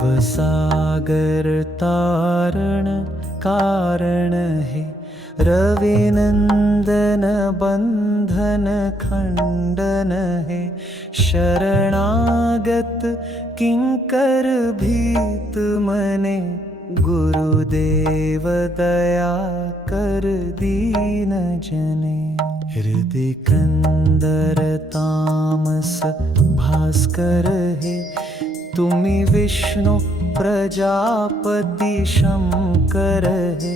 भवसागर तारण कारण हे, रविनंदन बंधन खंडन हे, शरणागत किंकर भीत मने, गुरुदेव दया कर दीन जने। हृदय कंदर तामस भास्कर हे, तुमी विष्णु प्रजापति शंकर हे,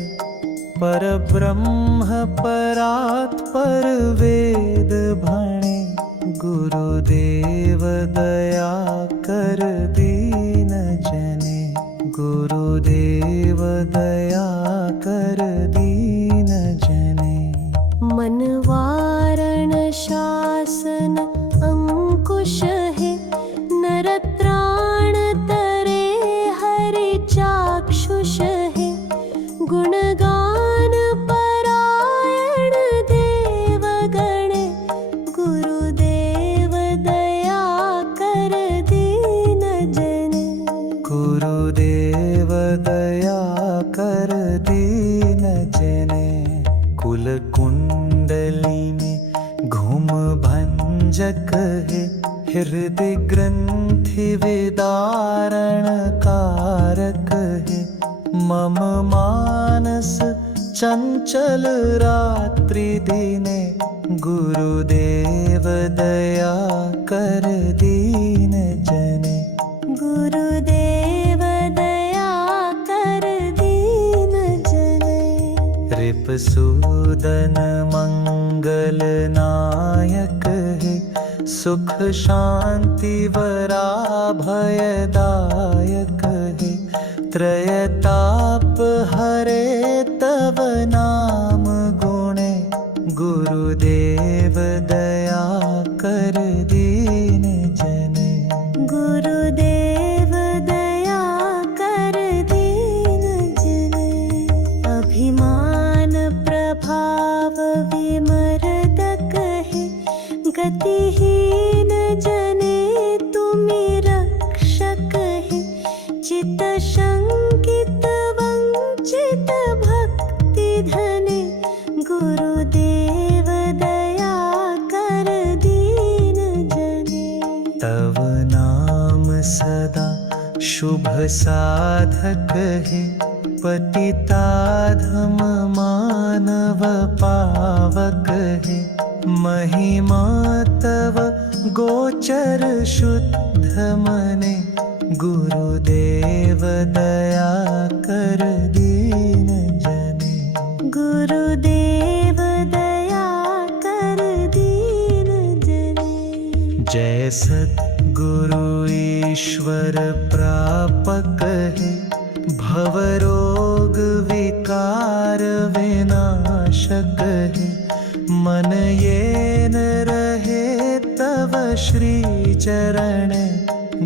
परब्रह्म परात्पर वेद भणे, गुरुदेव दया कर दीन जने। गुरुदेव दया कर दीन जने। मनवारण शासन अंकुश हे, नरत्राण तरे हरि चाक्षुष हे, गुणगान परायण देव गणे, गुरुदेव दया कर दीन जने। गुरुदेव दया कर दीन जने। कुल कुंडलिनी घुम भंजक हे, हृदय ग्रंथि विदारण कारक हे, मम मानस चंचल रात्रि दिने, गुरुदेव दया कर दीन जने। गुरुदेव दया कर दीन जने। रिपसूदन मंगल नायक हे, सुख शांति वरा भयदायक हे, त्रयताप हरे तव नाम गुणे, गुरुदेव दया कर दीन जने। गुरुदेव दया कर दीन जने। अभिमान प्रभाव विमर्दक हे, गतिहीन जने तुमी रक्षक हे, चित शंकित वंचित भक्ति धने, गुरुदेव दया कर दीन जने। तव नाम सदा शुभ साधक हे, पतिताधम मानव पावक हे, महिमा तव गोचर शुद्ध मने, गुरुदेव दया कर दीन जने। गुरुदेव दया कर दीन जने। जय सद्गुरु ईश्वर प्रापक हे, भवरोग विकार विनाशक हे, मन येन रहे तव श्री चरण,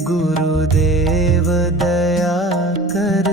गुरुदेव दया कर